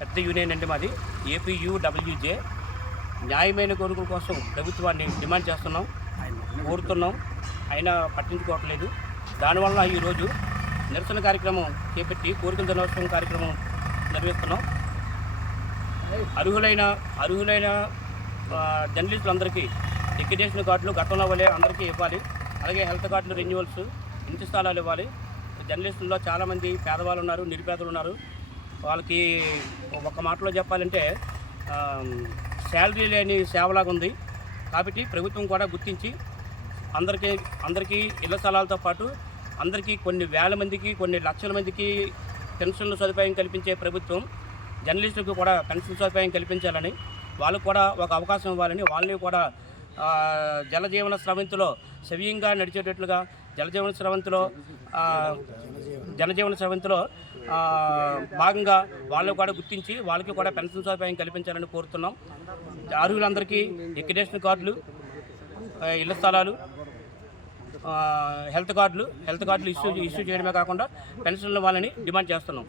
పెద్ద యూనియన్ అండి మాది. ఏపీయూడబ్ల్యూజే. న్యాయమైన కోరికల కోసం ప్రభుత్వాన్ని డిమాండ్ చేస్తున్నాం. కోరుతున్నాం. అయినా పట్టించుకోవట్లేదు. దానివల్ల ఈరోజు నిరసన కార్యక్రమం చేపట్టి కోరికల దినోత్సవం కార్యక్రమం నిర్వహిస్తున్నాం. అర్హులైన అర్హులైన జర్నలిస్టులందరికీ లిక్విడేషన్ కార్డులు గతంలో వలె అందరికీ ఇవ్వాలి. అలాగే హెల్త్ కార్డులు రెన్యువల్స్ ఇంటి స్థలాలు ఇవ్వాలి. జర్నలిస్టుల్లో చాలామంది పేదవాళ్ళు ఉన్నారు నిరుపేదలు ఉన్నారు. వాళ్ళకి ఒక మాటలో చెప్పాలంటే శాలరీ లేని సేవలాగా ఉంది. కాబట్టి ప్రభుత్వం కూడా గుర్తించి అందరికీ అందరికీ ఇళ్ళ స్థలాలతో పాటు అందరికీ కొన్ని వేల మందికి కొన్ని లక్షల మందికి పెన్షన్ల సదుపాయం కల్పించే ప్రభుత్వం జర్నలిస్టులకు కూడా పెన్షన్ సదుపాయం కల్పించాలని వాళ్ళకు కూడా ఒక అవకాశం ఇవ్వాలని వాళ్ళని కూడా జలజీవన స్రవంతిలో సవ్యంగా నడిచేటట్లుగా జలజీవన స్రవంతిలో జనజీవన స్రవంతిలో భాగంగా వాళ్ళు కూడా గుర్తించి వాళ్ళకి కూడా పెన్షన్ సదుపాయం కల్పించాలని కోరుతున్నాం. అర్హులందరికీ లిక్విడేషన్ కార్డులు ఇళ్ళ స్థలాలు హెల్త్ కార్డులు హెల్త్ కార్డులు ఇష్యూ ఇష్యూ చేయడమే కాకుండా పెన్షన్లు వాళ్ళని డిమాండ్ చేస్తున్నాం.